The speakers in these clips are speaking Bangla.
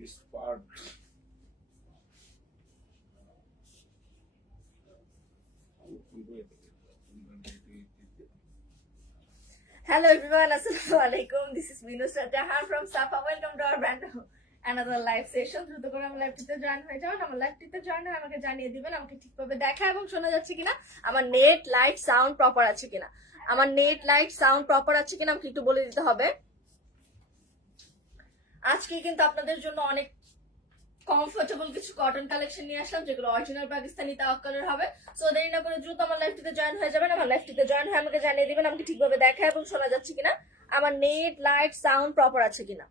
this part. Hello everyone, Assalamualaikum. This is Minu Jahan from Safa. Welcome to our brand another live session. দ্রুত করে আমার লাইভটিতে জয়েন হয়ে যাবেন। আমার লাইভটিতে জয়েন হয়ে আমাকে জানিয়ে দিবেন আমাকে ঠিকভাবে দেখা এবং শোনা যাচ্ছে কিনা, আমার নেট লাইট সাউন্ড প্রপার আছে কিনা। আমার নেট লাইট সাউন্ড প্রপার আছে কিনা আমাকে একটু বলে দিতে হবে। আজকে কিন্তু আপনাদের জন্য অনেক কমফোর্টেবল কিছু কটন কালেকশন নিয়ে আসলাম, যেগুলো অরিজিনাল পাকিস্তানি তাওয়াক্কালের হবে। সো দেরি না করে দ্রুত আমার লাইভটিতে জয়েন হয়ে যাবেন। আমার লাইভটিতে জয়েন হয়ে আমাকে জানিয়ে দিবেন আমাকে ঠিকভাবে দেখা এবং শোনা যাচ্ছে কিনা, আমার নেট লাইট সাউন্ড প্রপার আছে কিনা।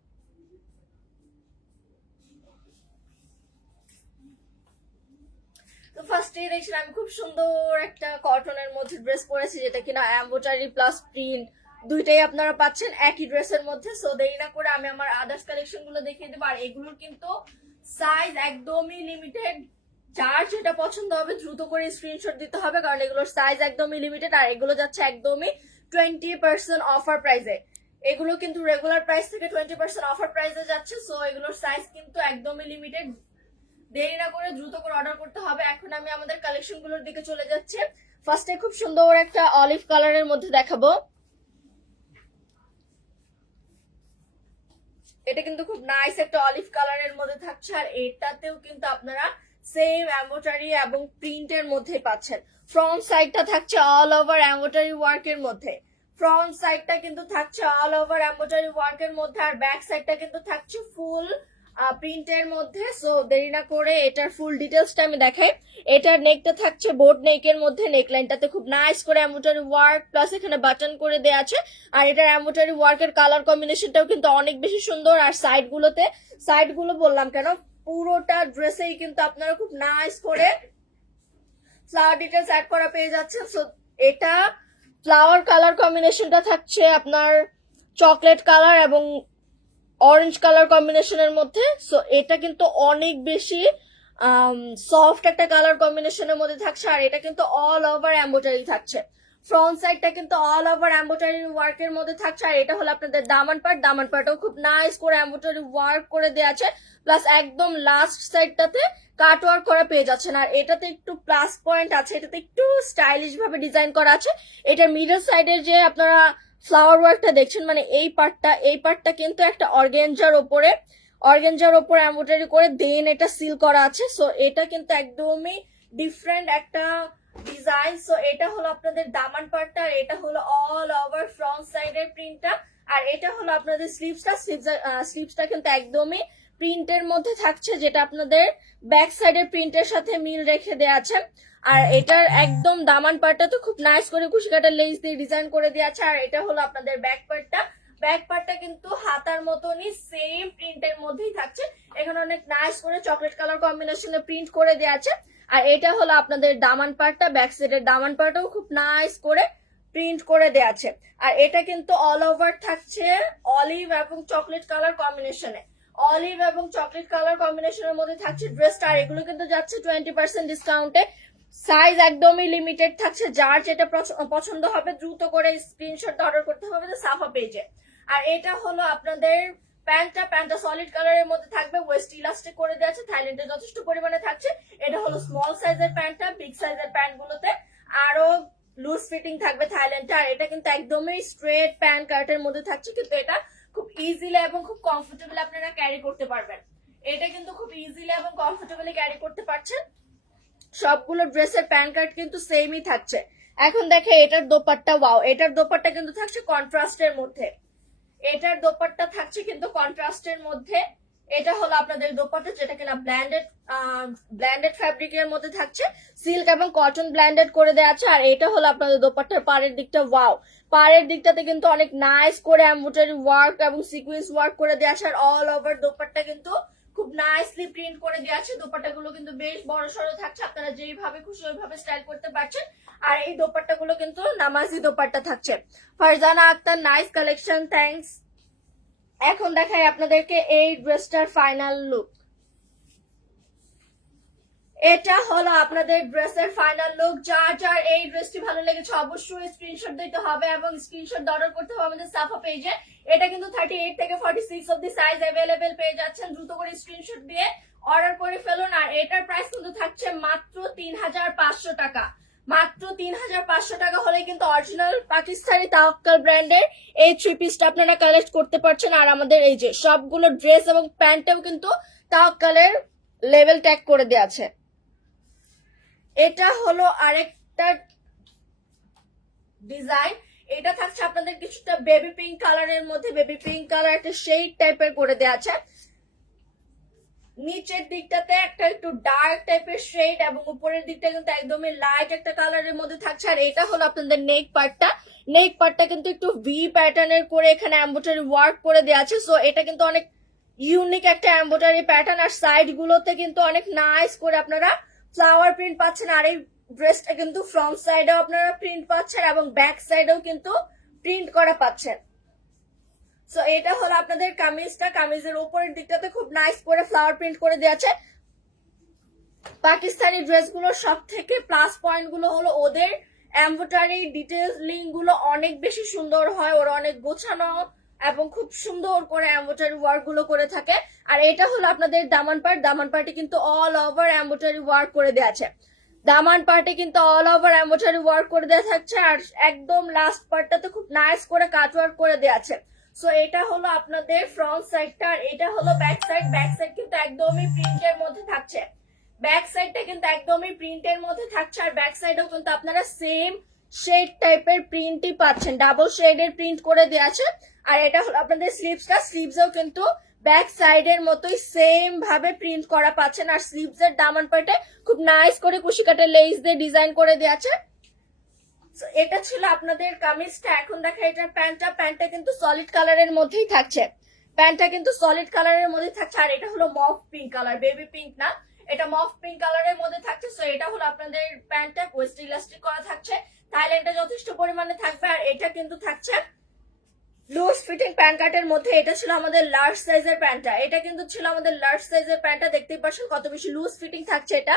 তো ফার্স্টেই দেখছেন আমি খুব সুন্দর একটা কটনের মধ্যে ড্রেস পরেছি, যেটা কিনা এমব্রয়ডারি প্লাস প্রিন্ট দুইটাই আপনারা পাচ্ছেন একই ড্রেসের মধ্যে। সো দেরি না করে আমি আমার আদার্স কালেকশন গুলো দেখিয়ে দেবো। আর এগুলোর কিন্তু সাইজ একদমই লিমিটেড, যার যেটা পছন্দ হবে দ্রুত করে স্ক্রিনশট দিতে হবে, কারণ এগুলোর সাইজ একদমই লিমিটেড। আর এগুলো যাচ্ছে একদমই 20% অফার প্রাইসে। এগুলো কিন্তু রেগুলার প্রাইস থেকে 20% অফার প্রাইসে যাচ্ছে। সো এগুলোর সাইজ কিন্তু একদমই লিমিটেড, দেরি না করে দ্রুত করে অর্ডার করতে হবে। এখন আমি আমাদের কালেকশন গুলোর দিকে চলে যাচ্ছি। ফার্স্টে খুব সুন্দর একটা অলিভ কালারের মধ্যে দেখাবো। এটা কিন্তু খুব নাইস একটা অলিভ কালারের মধ্যে থাকছে, আর এটাতেও কিন্তু আপনারা সেম এমব্রয়ডারি এবং প্রিন্টের মধ্যে পাচ্ছেন। ফ্রন্ট সাইডটা থাকছে অল ওভার এমব্রয়ডারি ওয়ার্কের মধ্যে, ফ্রন্ট সাইডটা কিন্তু থাকছে অল ওভার এমব্রয়ডারি ওয়ার্কের মধ্যে, আর ব্যাক সাইডটা কিন্তু থাকছে ফুল প্রিন্টের মধ্যে। সো দেরি না করে এটার ফুল ডিটেলসটা আমি দেখাই। এটার নেকটা থাকছে বোট নেকের মধ্যে, নেকলাইনটাতে খুব নাইস করে এমব্রয়ডারি ওয়ার্ক প্লাস এখানে বাটন করে দেওয়া আছে। আর এটার এমব্রয়ডারি ওয়ার্কের কালার কম্বিনেশনটাও কিন্তু অনেক বেশি সুন্দর। আর সাইডগুলো বললাম কেন, পুরোটা ড্রেসেই কিন্তু আপনারা খুব নাইস করে ফ্লাওয়ার ডিটেলস অ্যাড করা পেয়ে যাচ্ছেন। সো এটা ফ্লাওয়ার কালার কম্বিনেশনটা থাকছে আপনার চকলেট কালার এবং অরেঞ্জ কালার কম্বিনেশনের মধ্যে। সো এটা কিন্তু অনেক বেশি সফট একটা কালার কম্বিনেশনের মধ্যে থাকছে, আর এটা কিন্তু অল ওভার এমব্রয়ডারি থাকছে। ফ্রন্ট সাইডটা কিন্তু অল ওভার এমব্রয়ডারি ওয়ার্কের মধ্যে থাকছে, আর এটা হলো আপনাদের দামান পার্টও খুব নাইস করে এমব্রয়ডারি ওয়ার্ক করে দেওয়া আছে, প্লাস একদম লাস্ট সাইডটাতে কাট ওয়ার্ক করা পেয়ে যাচ্ছেন। আর এটাতে একটু প্লাস পয়েন্ট আছে, এটাতে একটু স্টাইলিশ ভাবে ডিজাইন করা আছে। এটার মিডল সাইডের যে আপনারা ফ্লাওয়ার ওয়ার্কটা দেখছেন, মানে এই পার্টটা কিন্তু একটা অর্গানজার ওপরে এমব্রয়ডারি করে দেন এটা সিল করা আছে। সো এটা কিন্তু একদমই ডিফারেন্ট একটা ডিজাইন। সো এটা হলো আপনাদের দামান পার্টটা, আর এটা হলো অল ওভার ফ্রন্ট সাইডের প্রিন্টটা। আর এটা হলো আপনাদের স্লিভসটা কিন্তু একদমই প্রিন্টের মধ্যে থাকছে, যেটা আপনাদের ব্যাক সাইডের প্রিন্টের সাথে মিল রেখে দেওয়া আছে। আর এটার একদম দামান পার্টটা তো খুব নাইস করে কুশিকাটা লেস দিয়ে ডিজাইন করে দেওয়া আছে। আর এটা হলো আপনাদের ব্যাক পার্টটা কিন্তু হাতার মতনই সেম প্রিন্টের মধ্যেই থাকছে। এখানে অনেক নাইস করে চকলেট কালার কম্বিনেশনে প্রিন্ট করে দেওয়া আছে। আর এটা হলো আপনাদের দামান পার্টটা, ব্যাক সাইডের দামান পার্টটাও খুব নাইস করে প্রিন্ট করে দেওয়া আছে। আর এটা কিন্তু অল ওভার থাকছে অলিভ এবং চকলেট কালার কম্বিনেশনের মধ্যে থাকছে ড্রেসটা। আর এগুলো কিন্তু যাচ্ছে 20% ডিসকাউন্টে। সাইজ একদমই লিমিটেড থাকছে, যার যেটা পছন্দ হবে দ্রুত করে স্ক্রিনশট অর্ডার করতে হবে সাফা পেজে। আর এটা হলো আপনাদের প্যান্টটা সলিড কালারের মধ্যে থাকবে, ওয়েস্ট ইলাস্টিক করে দেওয়া আছে, থাইল্যান্ডে যথেষ্ট পরিমাণে থাকছে। এটা হলো স্মল সাইজের প্যান্টটা, বিগ সাইজের প্যান্ট গুলোতে আরো লুজ ফিটিং থাকবে থাইল্যান্ডটা। আর এটা কিন্তু একদমই স্ট্রেট প্যান্ট কার্টের মধ্যে থাকছে, কিন্তু এটা খুব ইজিলি এবং খুব কমফোর্টেবল আপনারা ক্যারি করতে পারবেন। এটা কিন্তু খুব ইজিলি এবং কমফোর্টেবলি ক্যারি করতে পারছেন। সবগুলো ড্রেসের প্যান্ট কার্ড কিন্তু সেমই থাকছে। এখন দেখে এটার দোপাট্টা, ওয়াও, এটার দোপাট্টা কিন্তু থাকছে কন্ট্রাস্টের মধ্যে। এটা হলো আপনাদের দোপাট্টা, যেটা কিনা ব্ল্যান্ডেড ফ্যাব্রিকের মধ্যে থাকছে, সিল্ক এবং কটন ব্ল্যান্ডেড করে দেওয়া আছে। আর এটা হলো আপনাদের দোপাট্টার পাড়ের দিকটা, ওয়াও, পাড়ের দিকটাতে কিন্তু অনেক নাইস করে এমব্রয়ডারি ওয়ার্ক এবং সিকুয়েন্স ওয়ার্ক করে দেওয়া আছে। আর অল ওভার দোপাট্টা কিন্তু খুব নাইসলি প্রিন্ট করে দেওয়া আছে। দোপাট্টাগুলো কিন্তু বেশ বড় সড়ো থাকছে, আপনারা যেইভাবে খুশি ওইভাবে স্টাইল করতে পারছেন। আর এই দোপাট্টাগুলো কিন্তু নামাজি দোপাট্টা থাকছে। Farzana Akhtar, nice collection, thanks. এখন দেখাই আপনাদেরকে এই ড্রেসটার ফাইনাল লুক। এটা হলো আপনাদের ড্রেসের ফাইনাল লুক। যার যার এই ড্রেসটি ভালো লেগেছে অবশ্যই স্ক্রিনশট দিতে হবে এবং স্ক্রিনশট অর্ডার করতে হবে আমাদের সাফা পেজে। এটা কিন্তু 38 থেকে 46 অবধি সাইজ অ্যাভেলেবেল পেয়ে যাচ্ছেন। দ্রুত করে স্ক্রিনশট দিয়ে অর্ডার করে ফেলুন। আর এটার প্রাইস কিন্তু থাকছে মাত্র 3500 টাকা। মাত্র 3500 টাকা হলে কিন্তু অরিজিনাল পাকিস্তানি তাওয়াক্কাল ব্র্যান্ডের এই থ্রি পিসটা আপনারা কালেক্ট করতে পারছেন। আর আমাদের এই যে সবগুলো ড্রেস এবং প্যান্টেও কিন্তু তাওয়াক্কালের লেভেল ট্যাগ করে দেওয়া আছে। এটা হলো আরেকটা ডিজাইন। এটা থাকছে আপনাদের কিছুটা বেবি পিঙ্ক কালারের মধ্যে, বেবি পিঙ্ক কালার একটা শেড টাইপের করে দেওয়া আছে। নিচের দিকটাতে একটা একটু ডার্ক টাইপের শেড এবং উপরের দিকটা কিন্তু একদমই লাইট একটা কালারের মধ্যে থাকছে। আর এটা হলো আপনাদের নেক পার্টটা। নেক পার্টটা কিন্তু একটু ভি প্যাটার্নের করে এখানে এমব্রয়ডারি ওয়ার্ক করে দেওয়া আছে। সো এটা কিন্তু অনেক ইউনিক একটা এমব্রয়ডারি প্যাটার্ন। আর সাইড গুলোতে কিন্তু অনেক নাইস করে আপনারা ফ্লাওয়ার প্রিন্ট পাচ্ছেন। আর এই ড্রেসটা কিন্তু ফ্রন্ট সাইডেও আপনারা প্রিন্ট পাচ্ছেন এবং ব্যাক সাইডেও কিন্তু প্রিন্ট করা পাচ্ছেন। সো এটা হলো আপনাদের কামিজটা। কামিজের উপরের দিকটাতে খুব নাইস করে ফ্লাওয়ার প্রিন্ট করে দেওয়া আছে। পাকিস্তানি ড্রেসগুলোর সব থেকে প্লাস পয়েন্ট গুলো হলো ওদের এমব্রয়ডারি ডিটেইলিং গুলো অনেক বেশি সুন্দর হয়। ওরা অনেক গোছানো এবং খুব সুন্দর করে এমব্রয়ডারি ওয়ার্ক গুলো করে থাকে। আর এটা হলো আপনাদের দামান পার্ট। দামান পার্টে কিন্তু অল ওভার এমব্রয়ডারি ওয়ার্ক করে দেওয়া আছে। দামান পার্টে কিন্তু অল ওভার এমব্রয়ডারি ওয়ার্ক করে দেওয়া থাকছে। আর একদম লাস্ট পার্টটাতে খুব নাইস করে কাট ওয়ার্ক করে দেওয়া আছে। সো এটা হলো আপনাদের ফ্রন্ট সাইডটা। আর এটা হলো ব্যাক সাইড। ব্যাক সাইড কিন্তু একদমই প্রিন্টের মধ্যে থাকছে। ব্যাক সাইডটা কিন্তু একদমই প্রিন্টের মধ্যে থাকছে। আর ব্যাক সাইডেও কিন্তু আপনারা সেম শেড টাইপের প্রিন্টই পাচ্ছেন, ডাবল শেডের প্রিন্ট করে দেওয়া আছে। আর এটা হলো আপনাদের স্লিভসটা। স্লিভসেও কিন্তু ব্যাক সাইডের মতোই সেম ভাবে প্রিন্ট করা পাচ্ছেন। আর স্লিভস এর দামান পাটে খুব নাইস করে কুশি কাটা লেস দিয়ে ডিজাইন করে দেওয়া আছে। এটা ছিল আপনাদের কামিজটা। এখন দেখা এটার প্যান্টটা। প্যান্টটা কিন্তু সলিড কালারের মধ্যেই থাকছে। প্যান্টটা কিন্তু সলিড কালারের মধ্যে থাকছে। আর এটা হলো মফ পিঙ্ক কালার, বেবি পিঙ্ক না, এটা মফ পিঙ্ক কালারের মধ্যে থাকছে। সো এটা হলো আপনাদের প্যান্টটা। ওয়েস্ট ইলাস্টিক করা থাকছে, থাইল্যান্ডে যথেষ্ট পরিমাণে থাকবে। আর এটা কিন্তু থাকছে লুজ ফিটিং প্যান্ট কাটের মধ্যে। এটা ছিল আমাদের লার্জ সাইজের প্যান্টটা। এটা কিন্তু ছিল আমাদের লার্জ সাইজের প্যান্টটা। দেখতেই পাচ্ছেন কত বেশি লুজ ফিটিং থাকছে এটা।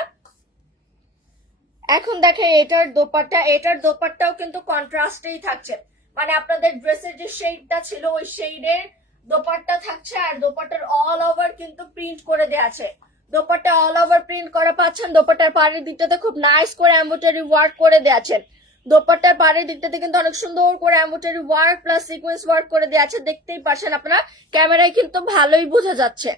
এখন দেখে এটার দোপাট্টা। এটার দোপাট্টাও কিন্তু কন্ট্রাস্টেই থাকছে, মানে আপনাদের ড্রেসের যে শেডটা ছিল ওই শেডের দোপাট্টা থাকছে। আর দোপাট্টার অল ওভার কিন্তু প্রিন্ট করে দেওয়া আছে। দোপাট্টা অল ওভার প্রিন্ট করা পাচ্ছেন। দোপাট্টার পাড়ের দিকটাতে খুব নাইস করে এমব্রয়ডারি ওয়ার্ক করে দেওয়া আছে। দোপাট্টার পাড়ের দিকটাতে কিন্তু অনেক সুন্দর করে embroidery work plus sequence work করে দেওয়া আছে। দেখতেই পাচ্ছেন আপনারা, ক্যামেরায় কিন্তু ভালোই বোঝা যাচ্ছে।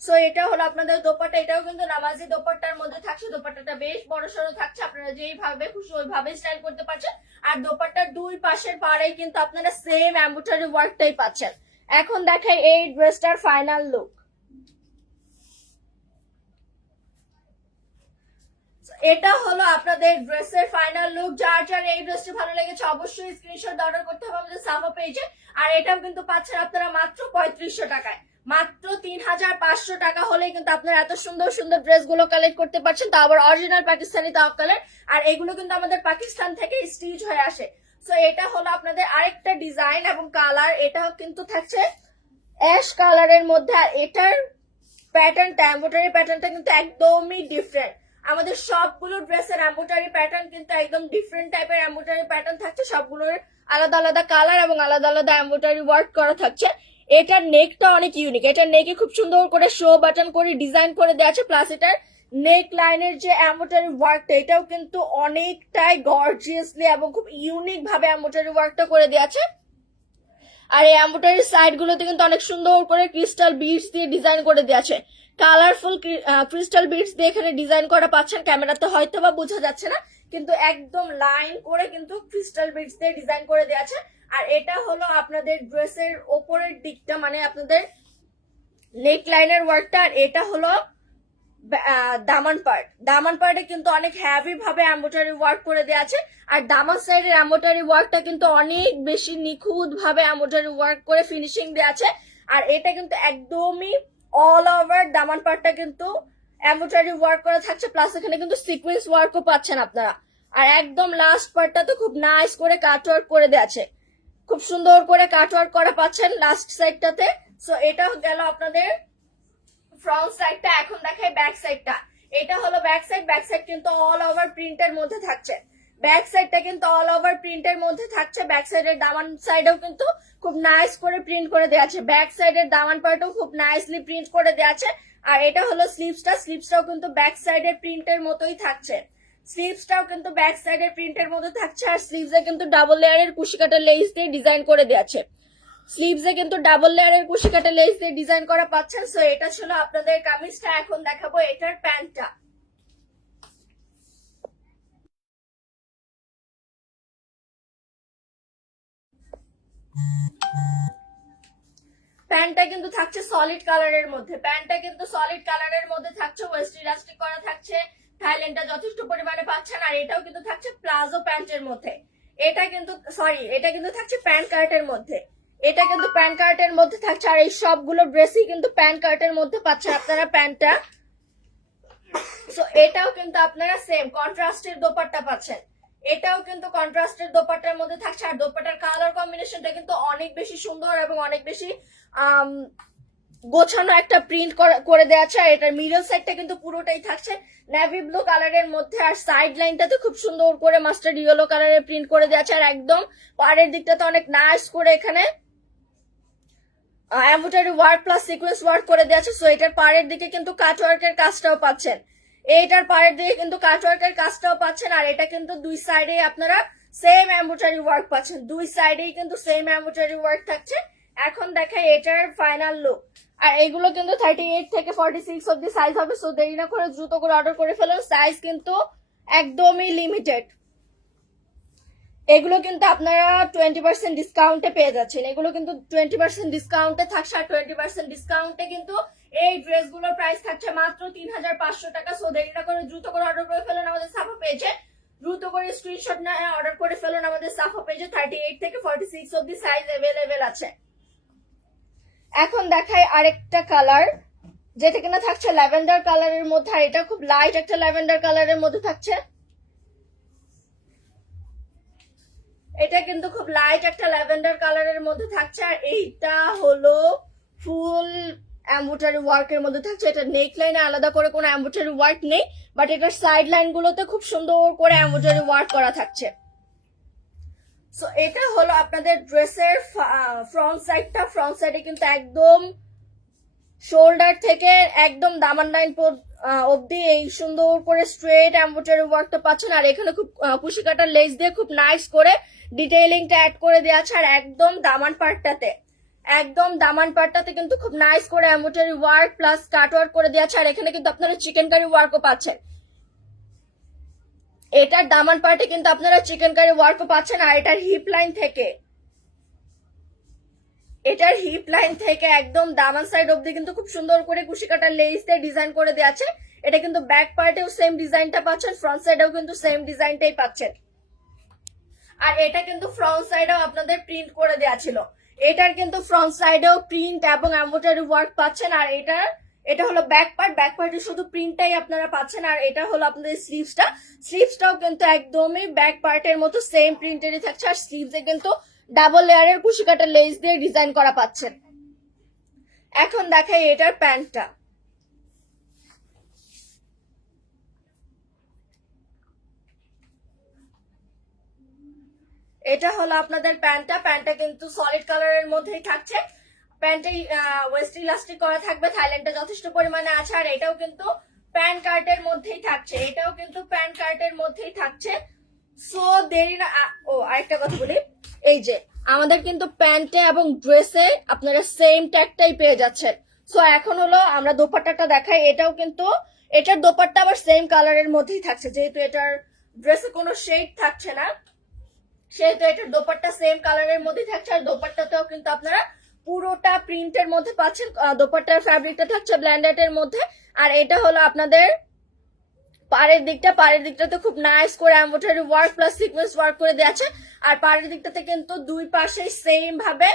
সো এটা হলো আপনাদের দোপাট্টা। এটাও কিন্তু নামাজি দোপাট্টার মধ্যে থাকছে। দোপাট্টাটা বেশ বড় সড়ো থাকছে, আপনারা যেইভাবে খুশি ওইভাবে স্টাইল করতে পারছেন। আর দোপাট্টার দুই পাশের পাড়েই কিন্তু আপনারা সেম এমব্রয়ডারি ওয়ার্কটাই পাচ্ছেন। এখন দেখাই এই ড্রেসটার ফাইনাল লুক। এটা হলো আপনাদের ড্রেসের ফাইনাল লুক। যার যার এই ড্রেসটি ভালো লেগেছে অবশ্যই স্ক্রিনশট অর্ডার করতে হবে আমাদের সাফা পেজে। আর এটাও কিন্তু পাচ্ছেন আপনারা মাত্র 3500 টাকায়। মাত্র 3500 টাকা হলে কিন্তু আপনারা এত সুন্দর সুন্দর ড্রেস গুলো কালেক্ট করতে পারছেন, তা আবার অরিজিনাল পাকিস্তানি তাওয়াক্কালের। আর এগুলো কিন্তু আমাদের পাকিস্তান থেকে স্টিচ হয়ে আসে। সো এটা হলো আপনাদের আরেকটা ডিজাইন এবং কালার। এটাও কিন্তু থাকছে অ্যাশ কালারের মধ্যে। আর এটার প্যাটার্নটা, এমব্রয়ডারি প্যাটার্নটা কিন্তু একদমই ডিফারেন্ট। আমাদের সবগুলো ড্রেসের এমব্রয়ডারি প্যাটার্ন কিন্তু একদম ডিফারেন্ট টাইপের এমব্রয়ডারি প্যাটার্ন থাকছে। সবগুলোর আলাদা আলাদা কালার এবং আলাদা আলাদা এমব্রয়ডারি ওয়ার্ক করা থাকছে। এটার নেকটা অনেক ইউনিক। এটার নেকে খুব সুন্দর করে শো বাটন করে ডিজাইন করে দেওয়া আছে। প্লাস এটার নেক লাইনের যে এমব্রয়ডারি ওয়ার্কটা এটাও কিন্তু অনেকটাই গর্জিয়াসলি এবং খুব ইউনিক ভাবে এমব্রয়ডারি ওয়ার্কটা করে দেওয়া আছে। আর এই এমব্রয়ডারি সাইড গুলোতে কিন্তু অনেক সুন্দর করে ক্রিস্টাল বিডস দিয়ে ডিজাইন করে দেওয়া আছে। কালারফুল ক্রিস্টাল বিডস দিয়ে এখানে ডিজাইন করা পাচ্ছেন। ক্যামেরাতে হয়তো বা বোঝা যাচ্ছে না, কিন্তু একদম লাইন করে কিন্তু ক্রিস্টাল বিডস দিয়ে ডিজাইন করে দেওয়া আছে। আর এটা হলো আপনাদের ড্রেসের ওপরের দিকটা, মানে আপনাদের নেক লাইনের ওয়ার্কটা। আর এটা হলো দামান পার্ট। দামান পার্টে কিন্তু অনেক হ্যাভি ভাবে এমব্রয়ডারি ওয়ার্ক করে দেওয়া আছে। আর দামান সাইডের এমব্রয়ডারি ওয়ার্কটা কিন্তু অনেক বেশি নিখুঁত ভাবে এমব্রয়ডারি ওয়ার্ক করে ফিনিশিং দেওয়া আছে। আর এটা কিন্তু একদমই অল ওভার দামান পার্টটা কিন্তু এমব্রয়ডারি ওয়ার্ক করা থাকছে। প্লাস এখানে কিন্তু সিকোয়েন্স ওয়ার্কও পাচ্ছেন আপনারা। আর একদম লাস্ট পার্টটাতে খুব নাইস করে কাট ওয়ার্ক করে দেওয়া আছে। খুব সুন্দর করে কাট ওয়ার্ক করা পাচ্ছেন লাস্ট সাইডটাতে। সো এটা গেল আপনাদের ফ্রন্ট সাইডটা। এখন দেখাই ব্যাক সাইডটা। এটা হলো ব্যাক সাইড, ব্যাক সাইড কিন্তু অল ওভার প্রিন্টের মধ্যে থাকছে, ব্যাক সাইডটা কিন্তু অল ওভার প্রিন্টের মধ্যে থাকছে। ব্যাক সাইডের দামান সাইডেও কিন্তু খুব নাইস করে প্রিন্ট করে দেওয়া আছে, ব্যাক সাইডের দামান পার্টও খুব নাইসলি প্রিন্ট করে দেওয়া আছে। আর এটা হলো স্লিভসটা, স্লিভসটাও কিন্তু ব্যাক সাইডের প্রিন্টের মতোই থাকছে, স্লিভসটাও কিন্তু ব্যাক সাইডের প্রিন্টের মধ্যে থাকছে। আর স্লিভসে কিন্তু ডাবল লেয়ারের কুশি কাটা লেস দিয়ে ডিজাইন করে দেওয়া আছে, স্লিভসে কিন্তু ডাবল লেয়ারের কুশি কাটা লেস দিয়ে ডিজাইন করা পাচ্ছেন। সো এটা ছিল আপনাদের কামিজটা। এখন দেখাবো এটার প্যান্টটা। প্যান্টটা কিন্তু থাকছে সলিড কালারের মধ্যে, প্যান্টটা কিন্তু সলিড কালারের মধ্যে থাকছে, ওয়েস্ট ইলাস্টিক করা থাকছে, থাইল্যান্ডটা যথেষ্ট পরিমাণে পাচ্ছেন। আর এটাও কিন্তু থাকছে প্লাজো প্যান্টের মধ্যে, এটা কিন্তু এটা কিন্তু থাকছে প্যান্ট কার্টের মধ্যে, এটা কিন্তু প্যান্ট কার্টের মধ্যে থাকছে। আর এই সবগুলো ড্রেসই কিন্তু প্যান্ট কার্টের মধ্যে পাচ্ছেন আপনারা প্যান্টটা। সো এটাও কিন্তু আপনারা সেম কন্ট্রাস্টের দোপাট্টা পাচ্ছেন, এটাও কিন্তু কন্ট্রাস্টের দোপাট্টার মধ্যে থাকছে। আর দোপাট্টার কালার কম্বিনেশনটা কিন্তু অনেক বেশি সুন্দর এবং অনেক বেশি গোছানো একটা প্রিন্ট করে দেওয়া আছে। আর এটার মিডল সাইডটা কিন্তু পুরোটাই থাকছে নেভি ব্লু কালারের মধ্যে, আর সাইড লাইনটাতে খুব সুন্দর করে মাস্টার্ড ইয়েলো কালারের প্রিন্ট করে দেওয়া আছে। আর একদম পাড়ের দিকটাতে অনেক নাইস করে এখানে embroidery work plus sequence work করে দেওয়া আছে। সো এটার পাড়ের দিকে কিন্তু কাট ওয়ার্কের কাজটাও পাচ্ছেন, এইটার পাড়ের দিকে কিন্তু কাট ওয়ার্কের কাজটাও পাচ্ছেন। আর এটা কিন্তু দুই সাইডে আপনারা সেম এমব্রয়ডারি ওয়ার্ক পাচ্ছেন, দুই সাইডেই কিন্তু সেম এমব্রয়ডারি ওয়ার্ক থাকছে। এখন দেখাই এটার ফাইনাল লুক। আর এগুলো কিন্তু 38 থেকে 46 অব্দি সাইজ হবে। সো দেরি না করে দ্রুত করে অর্ডার করে ফেলুন, সাইজ কিন্তু একদমই লিমিটেড। এগুলো কিন্তু আপনারা 20% ডিসকাউন্টে পেয়ে যাচ্ছেন, এগুলো কিন্তু 20% ডিসকাউন্টে থাকছে। আর 20% ডিসকাউন্টে কিন্তু এই ড্রেসগুলোর প্রাইস থাকছে মাত্র 3500 টাকা। সো দেরি না করে দ্রুত করে অর্ডার করে ফেলুন আমাদের সাফা পেজে, দ্রুত করে স্ক্রিনশট নিয়ে অর্ডার করে ফেলুন আমাদের সাফা পেজে। 38 থেকে 46 অব্দি সাইজ অ্যাভেলেবেল আছে। এখন দেখাই আরেকটা কালার, যেটা কিনা থাকছে ল্যাভেন্ডার কালারের মধ্যে। আর এটা খুব লাইট একটা ল্যাভেন্ডার কালারের মধ্যে থাকছে, এটা কিন্তু খুব লাইট একটা ল্যাভেন্ডার কালারের মধ্যে থাকছে। আর এইটা হলো ফুল এমব্রয়ডারি ওয়ার্কের মধ্যে থাকছে, এটা নেক লাইনে আলাদা করে কোনো এমব্রয়ডারি ওয়ার্ক নেই, বাট এটার সাইড লাইন গুলোতে খুব সুন্দর করে এমব্রয়ডারি ওয়ার্ক করা থাকছে। সো এটা হলো আপনাদের ড্রেসের ফ্রন্ট সাইডটা, ফ্রন্ট সাইডে কিন্তু একদম শোল্ডার থেকে একদম দামান লাইন অব্দি এই সুন্দর করে স্ট্রেট এমব্রয়ডারি ওয়ার্কটা পাচ্ছেন। আর এখানে খুব কুশি কাটার লেস দিয়ে খুব নাইস করে ডিটেইলিংটা অ্যাড করে দেওয়া আছে। আর একদম দামান পার্টটাতে কিন্তু খুব নাইস করে embroidery work plus cut work করে দেওয়া আছে। আর এখানে কিন্তু আপনারা চিকেন কারি ওয়ার্কও পাচ্ছেন, এটার দামান পার্টে কিন্তু আপনারা চিকেন কারি ওয়ার্কও পাচ্ছেন। আর এটার হিপ লাইন থেকে একদম দামান সাইড অব্দি কিন্তু খুব সুন্দর করে কুশি কাটার লেস দিয়ে ডিজাইন করে দেওয়া আছে। এটা কিন্তু ব্যাক পার্টেও সেম ডিজাইনটা পাচ্ছেন, ফ্রন্ট সাইডেও কিন্তু সেম ডিজাইনটাই পাচ্ছেন। আর এটা কিন্তু ফ্রন্ট সাইডেও আপনাদের প্রিন্ট করে দেওয়া ছিল, এটার কিন্তু ফ্রন্ট সাইডেও প্রিন্ট এবং এমব্রয়ডারি ওয়ার্ক পাচ্ছেন। আর এটা হলো ব্যাক পার্টে শুধু প্রিন্টটাই আপনারা পাচ্ছেন। আর এটা হলো আপনাদের স্লিভসটাও কিন্তু একদমই ব্যাক পার্টের মতো সেম প্রিন্টেরই থাকছে। আর স্লিভসে কিন্তু ডাবল লেয়ারের কুশি কাটা লেস দিয়ে ডিজাইন করা পাচ্ছেন। এখন দেখাই এটার প্যান্টটা। এটা হলো আপনাদের প্যান্টটা কিন্তু সলিড কালারের মধ্যেই থাকছে, প্যান্টে ওয়েস্ট ইলাস্টিক করা থাকবে, থাইল্যান্ডে যথেষ্ট পরিমাণে আছে। আর এটাও কিন্তু প্যান্ট কার্টের মধ্যেই থাকছে, সো দেরি না। ও আরেকটা কথা বলি, এই যে আমাদের কিন্তু প্যান্টে এবং ড্রেসে আপনারা সেম ট্যাগটাই পেয়ে যাচ্ছেন। সো এখন হলো আমরা দোপাট্টাটা দেখাই, এটাও কিন্তু এটার দোপাট্টা আবার সেম কালারের মধ্যেই থাকছে, যেহেতু এটার ড্রেসে কোনো শেড থাকছে না সেহেতু এটার দোপাট্টা সেম কালারের মধ্যে থাকছে। আর দোপাট্টাতেও কিন্তু আপনারা পুরোটা প্রিন্টের মধ্যে পাচ্ছেন, দোপাট্টার ফ্যাব্রিকটা থাকছে ব্ল্যান্ডেটের মধ্যে। আর এটা হলো আপনাদের পাড়ের দিকটাতে খুব নাইস করে embroidery work plus sequence work করে দেওয়া আছে। আর পাড়ের দিকটাতে কিন্তু দুই পাশে সেম ভাবে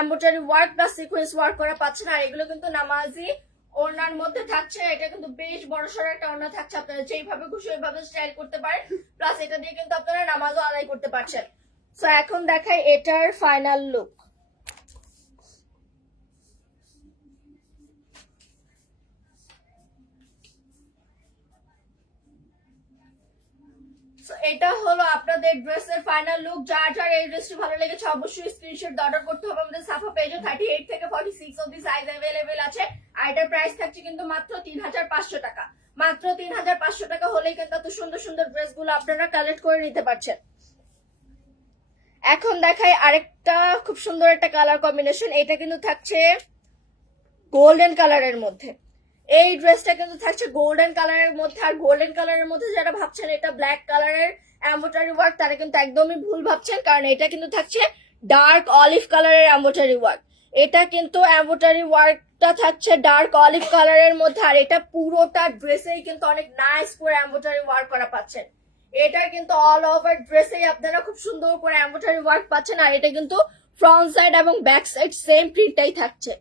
embroidery work plus sequence work করা পাচ্ছেন। আর এগুলো কিন্তু নামাজি ওড়নার মধ্যে থাকছে, এটা কিন্তু বেশ বড়সড় একটা ওড়না থাকছে, আপনারা যেইভাবে খুশি ওইভাবে স্টাইল করতে পারেন, প্লাস এটা দিয়ে কিন্তু আপনারা নামাজও আদায় করতে পারছেন। সো এখন দেখাই এটার ফাইনাল লুক। এটা হলো আপনাদের ড্রেসের ফাইনাল লুক। যার যার এই ড্রেসটি ভালো লেগেছে অবশ্যই স্ক্রিনশট অর্ডার করতে হবে। আমাদের সাফা পেজে 38 থেকে 46 অবধি সাইজ অ্যাভেলেবেল আছে। আর এটার প্রাইস থাকছে কিন্তু মাত্র 3500 টাকা। মাত্র 3500 টাকা হলেই কিন্তু এত সুন্দর সুন্দর ড্রেসগুলো আপনারা কালেক্ট করে নিতে পারছেন। এখন দেখাই আরেকটা খুব সুন্দর একটা কালার কম্বিনেশন। এটা কিন্তু থাকছে গোল্ডেন কালারের মধ্যে। এই ড্রেসটা কিন্তু থাকছে গোল্ডেন কালারের মধ্যে। আর গোল্ডেন কালারের মধ্যে যারা ভাবছেন এটা ব্ল্যাক কালারের এমব্রয়ডারি ওয়ার্ক, তারা কিন্তু একদমই ভুল ভাবছেন, কারণ এটা কিন্তু থাকছে ডার্ক অলিভ কালারের এমব্রয়ডারি ওয়ার্ক। এটা কিন্তু এমব্রয়ডারি ওয়ার্কটা থাকছে ডার্ক অলিভ কালারের মধ্যে। আর এটা পুরোটা ড্রেসেই কিন্তু অনেক নাইস করে এমব্রয়ডারি ওয়ার্ক করা পাচ্ছেন। এটা কিন্তু অল ওভার ড্রেসেই আপনারা খুব সুন্দর করে এমব্রয়ডারি ওয়ার্ক পাচ্ছেন। আর এটা কিন্তু ফ্রন্ট সাইড এবং ব্যাক সাইড সেম প্রিন্টটাই থাকছে।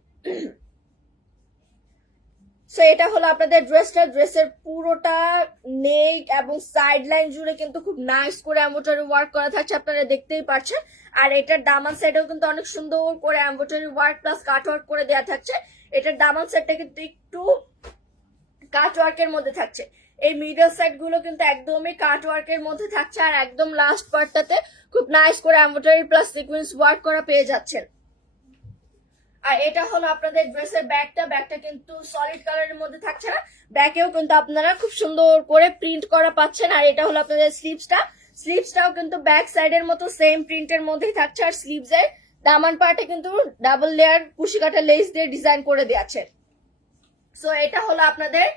সো এটা হলো আপনাদের ড্রেসটা। ড্রেসের পুরোটা নেক এবং সাইড লাইন জুড়ে কিন্তু খুব নাইস করে এমব্রয়ডারি ওয়ার্ক করা থাকছে, আপনারা দেখতেই পাচ্ছেন। আর এটার দামান সাইডেও কিন্তু অনেক সুন্দর করে embroidery work plus cut work করে দেওয়া থাকছে। এটার দামান সাইডটা কিন্তু একটু কাট ওয়ার্কের মধ্যে থাকছে। এই মিডল সাইড গুলো কিন্তু একদমই কাট ওয়ার্কের মধ্যে থাকছে। আর একদম লাস্ট পার্টটাতে খুব নাইস করে এমব্রয়ডারি প্লাস সিকোয়েন্স ওয়ার্ক করা পেয়ে যাচ্ছেন। আর এটা হলো আপনাদের ড্রেসের ব্যাগটা। ব্যাগটা কিন্তু সলিড কালারের মধ্যে থাকছে না, ব্যাগেও কিন্তু আপনারা খুব সুন্দর করে প্রিন্ট করা পাচ্ছেন। আর এটা হলো আপনাদের স্লিভসটা। স্লিভসটাও কিন্তু ব্যাক সাইডের মতো সেম প্রিন্টের মধ্যেই থাকছে। আর স্লিভস এর দামান পার্টে কিন্তু ডাবল লেয়ার কুশি কাটা লেস দিয়ে ডিজাইন করে দিয়েছে। সো এটা হলো আপনাদের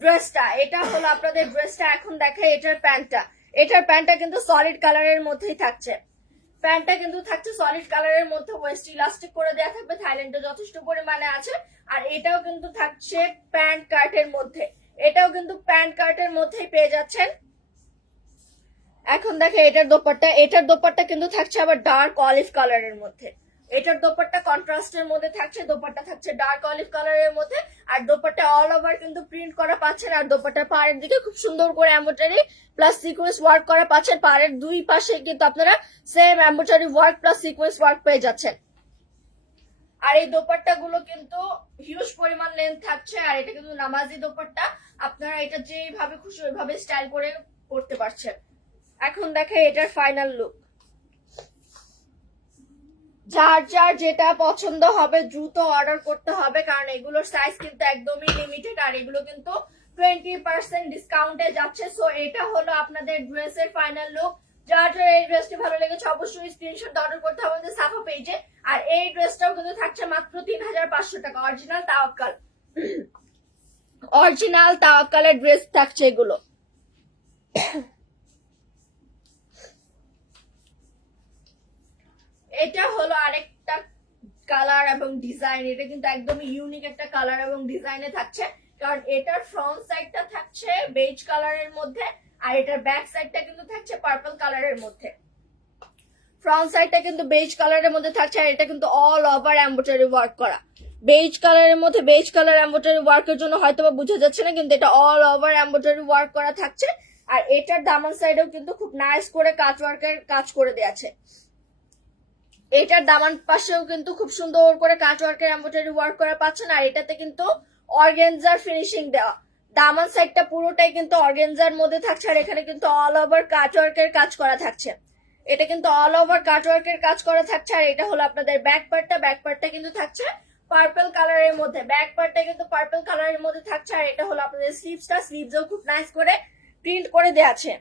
ড্রেসটা। এটা হলো আপনাদের ড্রেসটা। এখন দেখে এটার প্যান্টটা। এটার প্যান্টটা কিন্তু সলিড কালারের মধ্যেই থাকছে। প্যান্টটা কিন্তু থাকছে সলিড কালারের মধ্যে, ওয়েস্ট ইলাস্টিক করে দেওয়া থাকবে, থাইল্যান্ডে যথেষ্ট পরিমাণে আছে। আর এটাও কিন্তু থাকছে প্যান্ট কার্টের মধ্যে। এটাও কিন্তু প্যান্ট কার্টের মধ্যেই পেয়ে যাচ্ছেন। এখন দেখে এটার দোপাট্টা। এটার দোপাট্টা কিন্তু থাকছে আবার ডার্ক অলিভ কালারের মধ্যে। এটার দোপাট্টা কন্ট্রাস্টের মধ্যে থাকছে, দোপাট্টা থাকছে ডার্ক অলিভ কালারের মধ্যে। আর দোপাট্টা অল ওভার কিন্তু প্রিন্ট করা পাচ্ছেন। আর দোপাট্টার পাড়ের দিকে খুব সুন্দর করে এমব্রয়ডারি প্লাস সিকোয়েন্স ওয়ার্ক করা পাচ্ছেন। পাড়ের দুই পাশে কিন্তু আপনারা same embroidery work plus sequence work পেয়ে যাচ্ছেন। আর এই দোপাট্টা গুলো কিন্তু হিউজ পরিমাণ লেন্থ থাকছে। আর এটা কিন্তু নামাজি দোপাট্টা, আপনারা এটা যেভাবে খুশি ওইভাবে স্টাইল করে করতে পারছেন। এখন দেখে এটার ফাইনাল লুক। যার যার যেটা পছন্দ হবে দ্রুত অর্ডার করতে হবে, কারণ এগুলোর সাইজ কিন্তু একদমই লিমিটেড। আর এগুলো কিন্তু 20% ডিসকাউন্টে যাচ্ছে। সো এটা হলো আপনাদের ড্রেসের ফাইনাল লুক। যার যার এই ড্রেসটি ভালো লেগেছে অবশ্যই স্ক্রিনশট অর্ডার করতে হবে আমাদের সাফা পেজে। আর এই ড্রেসটাও কিন্তু থাকছে মাত্র 3500 টাকা। অরিজিনাল তাওয়াক্কাল, অরিজিনাল তাওয়াক্কালের ড্রেস থাকছে এগুলো। এটা হলো আরেকটা কালার এবং ডিজাইন। এটা কিন্তু একদমই ইউনিক একটা কালার এবং ডিজাইনে থাকছে, কারণ এটার ফ্রন্ট সাইডটা থাকছে বেজ কালারের মধ্যে। আর এটার ব্যাক সাইডটা কিন্তু থাকছে পার্পল কালারের মধ্যে। ফ্রন্ট সাইডটা কিন্তু বেজ কালারের মধ্যে থাকছে। আর এটা কিন্তু অল ওভার এমব্রয়ডারি ওয়ার্ক করা। বেজ কালারের মধ্যে বেজ কালার এমব্রয়ডারি ওয়ার্কের জন্য হয়তো বা বোঝা যাচ্ছে না, কিন্তু এটা অল ওভার এমব্রয়ডারি ওয়ার্ক করা থাকছে। আর এটার দামান সাইডেও কিন্তু খুব নাইস করে কাট ওয়ার্কের কাজ করে দেওয়া আছে। এটার দামান পাশেও কিন্তু খুব সুন্দর করে কাট ওয়ার্কের এমব্রয়ডারি ওয়ার্ক করা পাচ্ছেন। আর এটাতে কিন্তু অর্গানজার ফিনিশিং দেওয়া। দামান সাইডটা পুরোটাই কিন্তু অর্গানজার মধ্যে থাকছে। আর এখানে কিন্তু অল ওভার কাট ওয়ার্কের কাজ করা থাকছে। এটা কিন্তু অল ওভার কাট ওয়ার্কের কাজ করা থাকছে। আর এটা হলো আপনাদের ব্যাক পার্টটা। ব্যাক পার্টটা কিন্তু থাকছে পার্পল কালারের মধ্যে। ব্যাক পার্টটা কিন্তু পার্পল কালারের মধ্যে থাকছে। আর এটা হলো আপনাদের স্লিভসটা। স্লিভসও খুব নাইস করে প্রিন্ট করে দেওয়া আছে।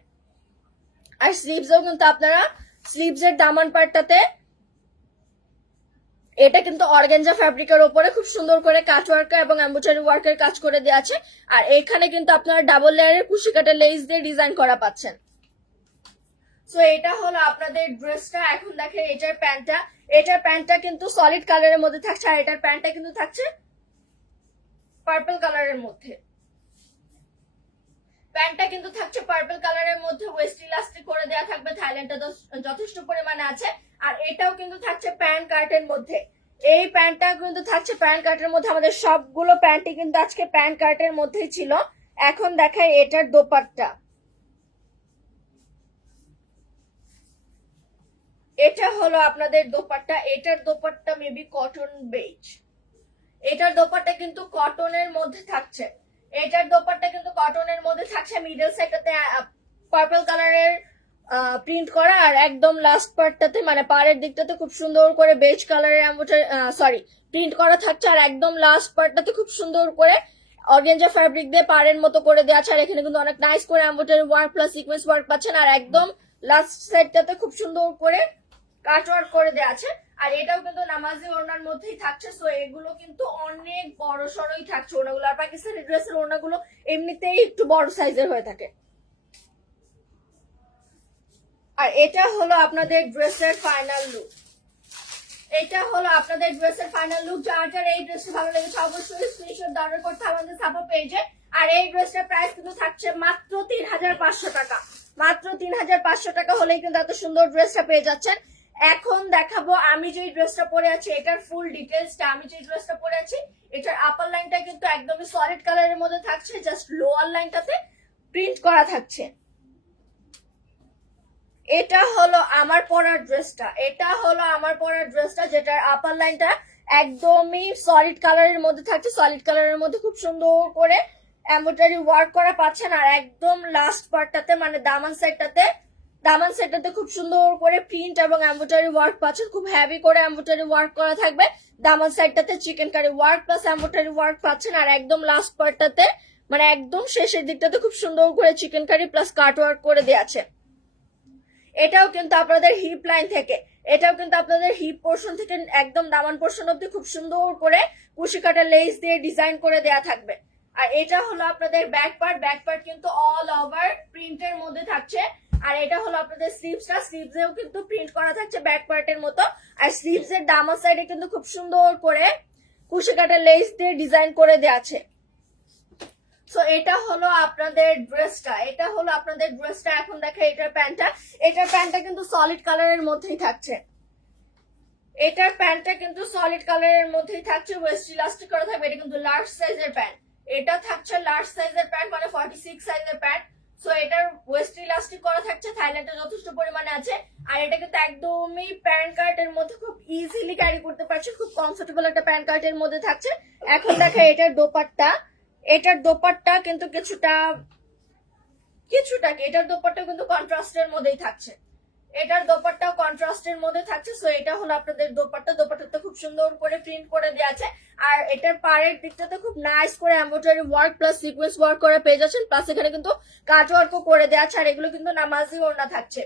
আর স্লিভসও কিন্তু আপনারা স্লিভসের দামান পার্টটাতে এটা কিন্তু অর্গানজা ফ্যাব্রিকের উপরে খুব সুন্দর করে কাট ওয়ার্ক এবং এমব্রয়ডারি ওয়ার্কের কাজ করে দেওয়া আছে। আর এখানে কিন্তু আপনারা ডাবল লেয়ারের কুশি কাটা লেস দিয়ে ডিজাইন করা পাচ্ছেন। সো এটা হলো আপনাদের ড্রেসটা। এখন দেখেন এটার প্যান্টটা। এটার প্যান্টটা কিন্তু সলিড কালারের মধ্যে থাকছে। আর এটার প্যান্টটা কিন্তু থাকছে পার্পল কালারের মধ্যে। প্যান্টটা কিন্তু থাকছে পার্পল কালারের মধ্যে, ওয়েস্ট ইলাস্টিক করে দেওয়া থাকবে, থাইল্যান্ডে যথেষ্ট পরিমাণে আছে। আর এটাও কিন্তু থাকছে প্যান্ট কার্টের মধ্যে। এই প্যান্টটা কিন্তু থাকছে প্যান্ট কার্টের মধ্যে। আমাদের সবগুলো প্যান্টই কিন্তু আজকে প্যান্ট কার্টের মধ্যেই ছিল। এখন দেখাই এটার দোপাট্টা। এটা হলো আপনাদের দোপাট্টা। এটার দোপাট্টা মেবি কটন বেজ। এটার দোপাট্টা কিন্তু কটনের মধ্যে থাকছে। এটার দোপাট্টা কিন্তু কটনের মধ্যে থাকছে। মিডল সাইডটাতে পার্পল কালারের প্রিন্ট করা, আর একদম লাস্ট পার্টটাতে মানে পাড়ের দিকটাতে খুব সুন্দর করে বেজ কালারের এমব্রয়ডারি সরি প্রিন্ট করা থাকছে, আর একদম লাস্ট পার্টটাতে খুব সুন্দর করে অর্গানজা ফ্যাব্রিক দিয়ে পাড়ের মতো করে দেওয়া আছে। আর এখানে কিন্তু অনেক নাইস করে embroidery work plus sequence work পাচ্ছেন, আর একদম লাস্ট সাইডটাতে খুব সুন্দর করে কাট ওয়ার্ক করে দেওয়া আছে। আর এটাও কিন্তু নামাজি ওড়নার মধ্যেই থাকছে। সো এগুলো কিন্তু অনেক বড় সড়ই থাকছে ওড়নাগুলো, আর পাকিস্তানি ড্রেসের ওড়নাগুলো এমনিতেই একটু বড় সাইজের হয়ে থাকে। আর এটা হলো আপনাদের ড্রেসের ফাইনাল লুক। এটা হলো আপনাদের ড্রেসের ফাইনাল লুক। যার যার এই ড্রেসটা ভালো লেগেছে অবশ্যই স্ক্রিনশট অর্ডার করতে হবে আমাদের সাপো পেজে। আর এই ড্রেসটার প্রাইস কিন্তু থাকছে মাত্র 3500 টাকা। মাত্র 3500 টাকা হলেই কিন্তু এত সুন্দর ড্রেসটা পেয়ে যাচ্ছেন। এখন দেখাবো আমি যে ড্রেসটা পরে আছি এটার ফুল ডিটেলসটা। আমি যে ড্রেসটা পরে আছি এটার আপার লাইনটা কিন্তু একদমই সলিড কালারের মধ্যে থাকছে, জাস্ট লোয়ার লাইনটাতে প্রিন্ট করা থাকছে। এটা হলো আমার পরার ড্রেসটা। এটা হলো আমার পরার ড্রেসটা যেটার আপার লাইনটা একদমই সলিড কালারের মধ্যে থাকছে। সলিড কালারের মধ্যে খুব সুন্দর করে এমব্রয়ডারি ওয়ার্ক করা পাচ্ছেন, আর একদম লাস্ট পার্টটাতে মানে দামান সেটটাতে খুব সুন্দর করে প্রিন্ট এবং এমব্রয়ডারি ওয়ার্ক পাচ্ছেন। খুব হেভি করে এমব্রয়ডারি ওয়ার্ক করা থাকবে। দামান সাইডটাতে chikankari work plus embroidery work পাচ্ছেন, আর একদম লাস্ট পার্টটাতে মানে একদম শেষের দিকটাতে খুব সুন্দর করে chikankari plus cut work করে দেওয়া আছে। এটাও কিন্তু আপনাদের হিপ লাইন থেকে, এটাও কিন্তু আপনাদের হিপ পোর্শন থেকে একদম দামান পোর্শন অব্দি খুব সুন্দর করে কুশি কাটা লেস দিয়ে ডিজাইন করে দেয়া থাকবে। আর এটা হলো আপনাদের ব্যাক পার্ট। ব্যাক পার্ট কিন্তু অল ওভার প্রিন্টের মধ্যে থাকছে। আর এটা হলো আপনাদের স্লিভসটা। স্লিভসেও কিন্তু প্রিন্ট করা থাকছে ব্যাক পার্টের মতো। আর স্লিভস এর ডামার সাইডে কিন্তু খুব সুন্দর করে কুশি কাটা লেস দিয়ে ডিজাইন করে দেয়া আছে। সো এটা হলো আপনাদের ড্রেসটা। এটা হলো আপনাদের ড্রেসটা। এখন দেখে এটার প্যান্টটা। এটার প্যান্টটা কিন্তু সলিড কালারের মধ্যেই থাকছে। এটার প্যান্টটা কিন্তু সলিড কালারের মধ্যেই থাকছে, ওয়েস্ট ইলাস্টিক করা থাকবে। এটা কিন্তু লার্জ সাইজের প্যান্ট। এটা থাকছে লার্জ সাইজের প্যান্ট মানে 46 সাইজের প্যান্ট। সো এটার ওয়েস্ট ইলাস্টিক করা থাকছে, থাইল্যান্ডে যথেষ্ট পরিমাণে আছে। আর এটা কিন্তু একদমই প্যান্ট কার্টের মধ্যে খুব ইজিলি ক্যারি করতে পারছে, খুব কমফোর্টেবল একটা প্যান্ট কার্টের মধ্যে থাকছে। এখন দেখে এটার দোপাট্টা। এটার দোপাট্টা কিন্তু কিছুটা এটার দোপাট্টা কিন্তু কন্ট্রাস্টের মধ্যেই থাকছে। এটার দোপাট্টাও কন্ট্রাস্টের মধ্যে থাকছে। সো এটা হলো আপনাদের দোপাট্টা। দোপাট্টাতে খুব সুন্দর করে প্রিন্ট করে দেওয়া আছে। আর এটার পাড়ের দিকটাতে খুব নাইস করে embroidery work plus sequence work করে পেয়ে যাচ্ছেন। প্লাস এখানে কিন্তু কাট ওয়ার্কও করে দেওয়া আছে। আর এগুলো কিন্তু নামাজি ওড়না থাকছে।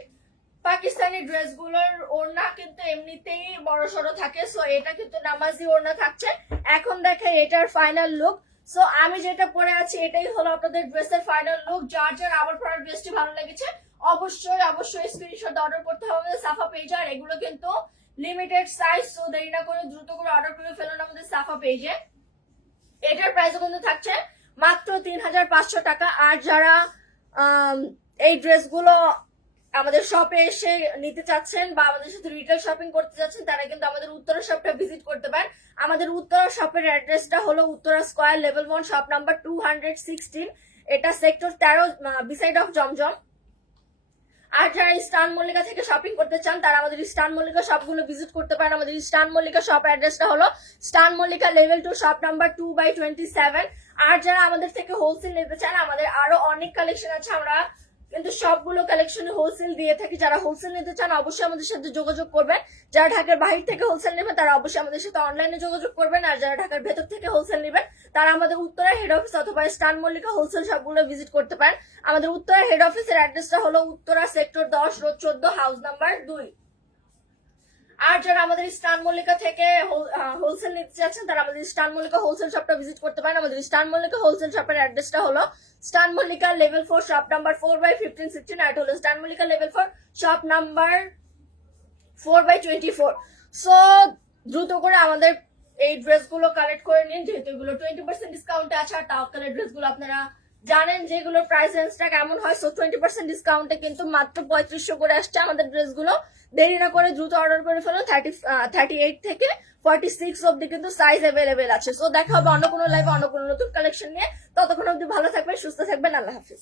পাকিস্তানি ড্রেসগুলোর ওড়না কিন্তু এমনিতেই বড় সড়ো থাকে। সো এটা কিন্তু নামাজি ওড়না থাকছে। এখন দেখে এটার ফাইনাল লুক। সো আমি যেটা পরে আছি এটাই হলো আপনাদের ড্রেসের ফাইনাল লুক। যার যার আমার পরার ড্রেসটি ভালো লেগেছে অবশ্যই স্ক্রিনশট অর্ডার করতে হবে সাফা পেজে। আর এগুলো কিন্তু লিমিটেড সাইজ। সো দেরি না করে দ্রুত করে অর্ডার করে ফেলুন আমাদের সাফা পেজে। এটার প্রাইস কিন্তু থাকছে মাত্র 3500 টাকা। আর যারা এই ড্রেসগুলো আমাদের শপে এসে নিতে চাচ্ছেন বা আমাদের সাথে রিটেল শপিং করতে চাচ্ছেন তারা কিন্তু আমাদের উত্তরা শপটা ভিজিট করতে পারেন। আমাদের উত্তরা শপের অ্যাড্রেসটা হলো Uttara square level 1 shop number 216। এটা সেক্টর 13 বিসাইড অফ জমজম। আর যারা ইস্টার্ন মল্লিকা থেকে শপিং করতে চান তারা আমাদের ইস্টার্ন মল্লিকা শপগুলো ভিজিট করতে পারেন। আমাদের ইস্টার্ন মল্লিকা শপ অ্যাড্রেসটা হলো eastern Mallika level 2 shop number 2/27। আর যারা আমাদের থেকে হোলসেল নিতে চান আমাদের আরো অনেক কালেকশন আছে, আমরা কিন্তু সবগুলো কালেকশনে হোলসেল দিয়ে থাকি। যারা হোলসেল নিতে চান অবশ্যই আমাদের সাথে যোগাযোগ করবেন। যারা ঢাকার বাহির থেকে হোলসেল নেবেন তারা অবশ্যই আমাদের সাথে অনলাইনে যোগাযোগ করবেন। আর যারা ঢাকার ভেতর থেকে হোলসেল নেবেন তারা আমাদের উত্তরা হেড অফিস অথবা ইস্টার্ন মল্লিকা হোলসেল শপগুলো ভিজিট করতে পারেন। আমাদের উত্তরা হেড অফিসের অ্যাড্রেসটা হলো Uttara sector 10 road 14 house number 2। আর যারা আমাদের ইস্টার্ন মল্লিকা থেকে হোলসেল নিতে চাচ্ছেন তারা আমাদের ইস্টার্ন মল্লিকা হোলসেল শপটা ভিজিট করতে পারেন। আমাদের ইস্টার্ন মল্লিকা হোলসেল শপের অ্যাড্রেসটা হলো eastern Mallika level 4 shop number 4/1516। আর হলো eastern Mallika level 4 shop number 4/24। So দ্রুত করে আমাদের এই ড্রেসগুলো কালেক্ট করে নিন, যেহেতু এগুলো 20% ডিসকাউন্টে আছে। আর তাওয়াক্কালের ড্রেসগুলো আপনারা জানেন যেগুলোর প্রাইস রেঞ্জটা কেমন হয়। সো 20% ডিসকাউন্টে কিন্তু মাত্র 3500 করে আসছে আমাদের ড্রেসগুলো। দেরি না করে দ্রুত অর্ডার করে ফেলুন। 38 থেকে 46 অব্দি কিন্তু সাইজ অ্যাভেলেবেল আছে। সো দেখা হবে অন্য কোনো লাইভে অন্য কোনো নতুন কালেকশন নিয়ে। ততক্ষণ অব্দি ভালো থাকবেন, সুস্থ থাকবেন। আল্লাহ হাফিজ।